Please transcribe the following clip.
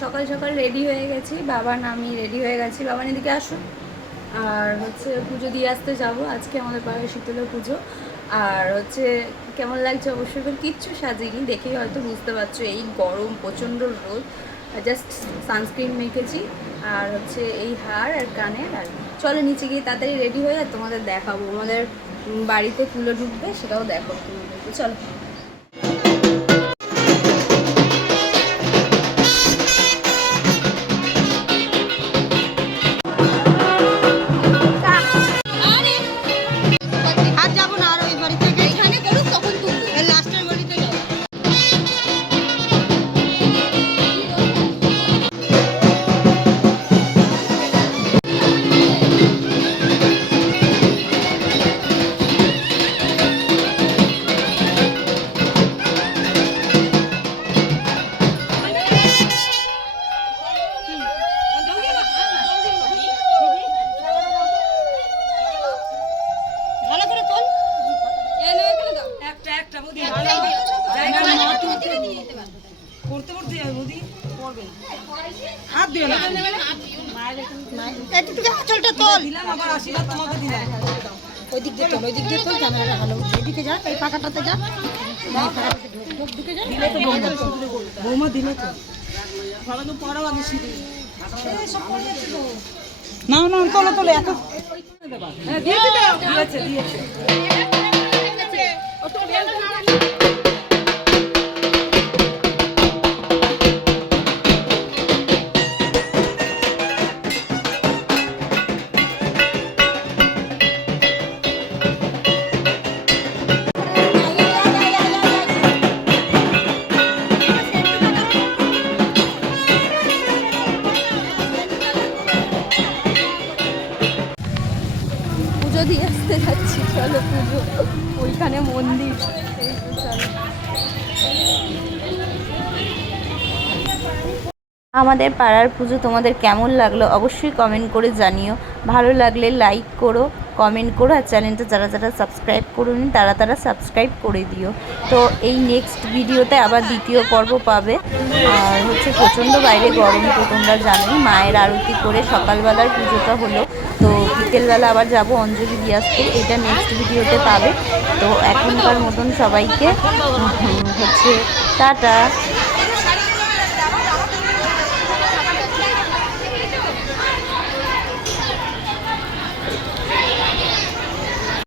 সকাল সকাল রেডি হয়ে গেছি, বাবান আমি রেডি হয়ে গেছি। বাবান এদিকে আসুন। আর হচ্ছে পুজো দিয়ে আসতে যাব, আজকে আমাদের পাড়ায় শীতলা পুজো। আর হচ্ছে কেমন লাগছে অবশ্যই, কিচ্ছু সাজিনি, দেখেই হয়তো বুঝতে পারছো এই গরম প্রচণ্ড রোদ। জাস্ট সানস্ক্রিন মেখেছি আর হচ্ছে এই হার আর কানের। আর চলো নিচে গিয়ে তাড়াতাড়ি রেডি হয়ে আর তোমাদের দেখাবো, আমাদের বাড়িতে তুলে ঢুকবে সেটাও দেখাবো তোমাদেরকে, চলো। ওই দিক দিয়ে তোল, ক্যামেরাটা ভালো। এদিকে যা, এই পাখাটাতে যা, ঢুকে যা। বৌমা দিলে তো না না, তোলো এত দিয়েছে। পুজো দিয়ে আসতে যাচ্ছি, চলো। পুজো ওইখানে মন্দির, এই তো চলো। আমাদের পাড়ার পুজো তোমাদের কেমন লাগলো অবশ্যই কমেন্ট করে জানিও। ভালো লাগলে লাইক করো, কমেন্ট করো, আর চ্যানেলটা যারা যারা সাবস্ক্রাইব করোনি তারা সাবস্ক্রাইব করে দিও। তো এই নেক্সট ভিডিওতে আবার দ্বিতীয় পর্ব পাবে। আর হচ্ছে প্রচণ্ড বাইরে গরম, তো তোমরা জানোই। মায়ের আরতি করে সকালবেলার পুজোটা হলো, তো বিকেলবেলা আবার যাব অঞ্জলি দিয়ে আসতে, এটা নেক্সট ভিডিওতে পাবে। তো এখনকার মতন সবাইকে হচ্ছে টাটা।